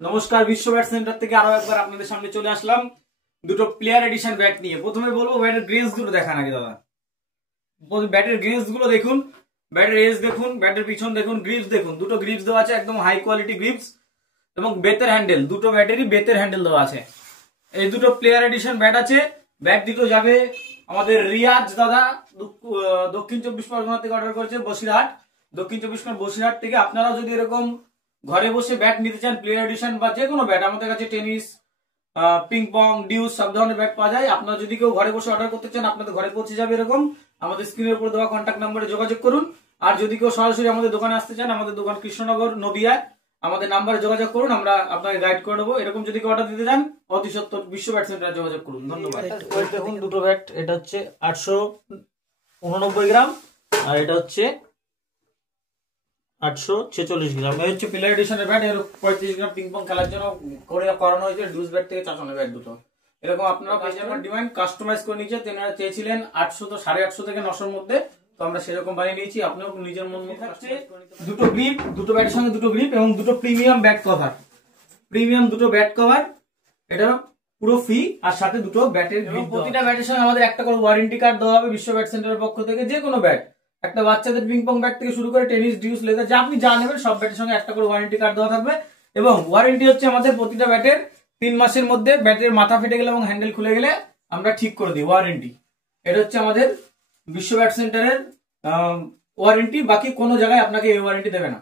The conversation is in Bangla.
নমস্কার, বিশ্ব ব্যাট সেন্টার থেকে আরো একবার আপনাদের সামনে চলে আসলাম দুটো প্লেয়ার এডিশন ব্যাট নিয়ে। প্রথমে বলবো ব্যাটের গ্রেস গুলো দেখান আগে দাদা। ব্যাটের গ্রেস গুলো দেখুন, ব্যাটের এজ দেখুন, ব্যাটের পিছন দেখুন, গ্রিপস দেখুন। দুটো গ্রিপস দেওয়া আছে, একদম হাই কোয়ালিটি গ্রিপস এবং বেতের হ্যান্ডেল, দুটো ব্যাটেরই বেতের হ্যান্ডেল দেওয়া আছে। এই দুটো প্লেয়ার এডিশন ব্যাট আছে। ব্যাট দুটো যাবে আমাদের রিয়াজ দাদা, দক্ষিণ 24 পরগনা থেকে অর্ডার করেছে, বসিরহাট, দক্ষিণ 24 পরগনা বসিরহাট থেকে। আপনারাও যদি এরকম ঘরে বসে ব্যাট নিতে চান, প্লেয়ার এডিশন বা যে কোনো ব্যাট, আমাদের কাছে টেনিস, পিং পং, ডিউস সব ধরনের ব্যাট পাওয়া যায়। আপনারা যদি কেউ ঘরে বসে অর্ডার করতে চান, আপনাদের ঘরে পৌঁছে যাবে এরকম। আমাদের স্ক্রিনের উপর দেওয়া কন্ট্যাক্ট নাম্বারে যোগাযোগ করুন। আর যদি কেউ সরাসরি আমাদের দোকানে আসতে চান, আমাদের দোকান কৃষ্ণনগর নদিয়ায়, আমাদের নাম্বারে যোগাযোগ করুন, আমরা আপনাকে গাইড করে দেবো। এরকম যদি কেউ অর্ডার দিতে চান, অতি সত্তর বিশ্ব ব্যাট সেন্টারে যোগাযোগ করুন। ধন্যবাদ। দেখুন দুটো ব্যাট, এটা হচ্ছে 889 গ্রাম আর এটা হচ্ছে 846 গ্রাম। এই হচ্ছে প্লেয়ার এডিশনের ব্যাট। এর 35 গ্রাম পিং পং খেলার জন্য করানো হয়েছে ডুস ব্যাট থেকে চাচানো ব্যাট দুটো। এরকম আপনারা কাস্টমার ডিমান্ড কাস্টমাইজ করে নিয়েছে। তেনারা চেয়েছিলেন 800 তো 850 থেকে 900 মধ্যে, তো আমরা সেরকম বানিয়ে নিয়েছি। আপনিও নিজের মন মতো দুটো গ্রিপ, দুটো ব্যাটের সঙ্গে দুটো গ্রিপ এবং দুটো প্রিমিয়াম ব্যাট কভার, প্রিমিয়াম দুটো ব্যাট কভার, এটা পুরো ফ্রি। আর সাথে দুটো ব্যাটের গ্রিপ। প্রতিটা ব্যাটের সঙ্গে আমাদের একটা করে ওয়ারেন্টি কার্ড দেওয়া হবে বিশ্ব ব্যাট সেন্টারের পক্ষ থেকে। যে কোনো ব্যাট, একটা বাচ্চাদের পিং পং ব্যাট থেকে শুরু করে টেনিস, ডিউস, লেদার, যা আপনি যা নেবেন সব ব্যাটের সঙ্গে একটা করে ওয়ারেন্টি কার্ড দেওয়া থাকবে। এবং ওয়ারেন্টি হচ্ছে আমাদের প্রতিটা ব্যাটের 3 মাসের মধ্যে ব্যাটের মাথা ফেটে গেলে এবং হ্যান্ডেল খুলে গেলে আমরা ঠিক করে দিই, ওয়ারেন্টি। এটা হচ্ছে আমাদের বিশ্ব ব্যাট সেন্টারের ওয়ারেন্টি। বাকি কোনো জায়গায় আপনাকে এই ওয়ারেন্টি দেবে না।